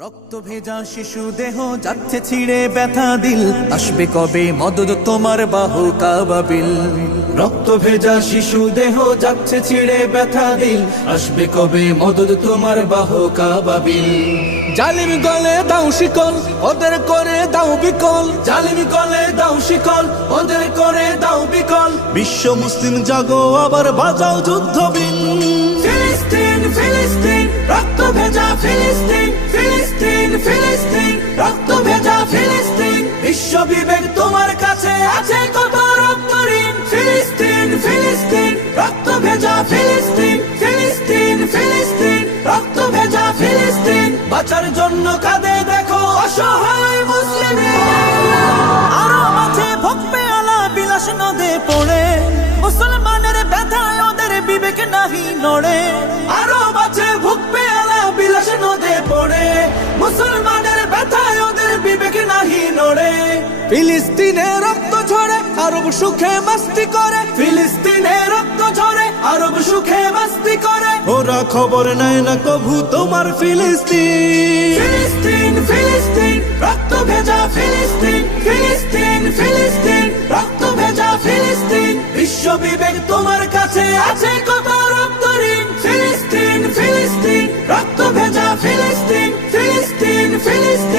রক্ত ভেজা শিশু দেহ যাচ্ছে ছিঁড়ে ব্যথা দিল। আসবে কবে মদত তোমার বাহু কাবাবিল রক্ত ভেজা শিশু দেহ যাচ্ছে ছিঁড়ে ব্যথা দিল। আসবে কবে মদত তোমার বাহু কাবাবিল জালিম গলে দাও শিকল, ওদের করে দাও বিকল। জালিম গলে দাও শিকল, ওদের করে দাও বিকল। বিশ্ব মুসলিম জাগো, আবার বাজাও যুদ্ধ বিন ফিলিস্তিন ফিলিস্তিন। বিবেক তোমার কাছে আছে কত রক্ত ফিলিস্তিন ফিলিস্তিন, রক্ত ভেজা ফিলিস্তিন ফিলিস্তিন ফিলিস্তিন, রক্ত ভেজা ফিলিস্তিন। বাঁচার জন্য কাঁদে দেখো অসহায় মুসলিম। আরও মাঝে ভক্তি আলা বিলাস নদে পড়ে। মুসলমানের ব্যথায় ওদের বিবেক নাহি নড়ে। আরও মাঝে ভুগবে আলা ফিলিস্তিনে রক্ত ঝরে, আরব সুখে মাস্তি করে। ফিলিস্তিনে রক্ত ঝরে, আরব সুখে মাস্তি করে। ওরা খবর নেয় না কভু তোমার ফিলিস্তিন। ফিলিস্তিন ফিলিস্তিন, রক্ত ভেজা ফিলিস্তিন। ফিলিস্তিন ফিলিস্তিন, রক্ত ভেজা ফিলিস্তিন। বিশ্ব বিবেক তোমার কাছে আছে কত রক্ত ঋণ? ফিলিস্তিন ফিলিস্তিন, রক্ত ভেজা ফিলিস্তিন। ফিলিস্তিন ফিলিস্তিন।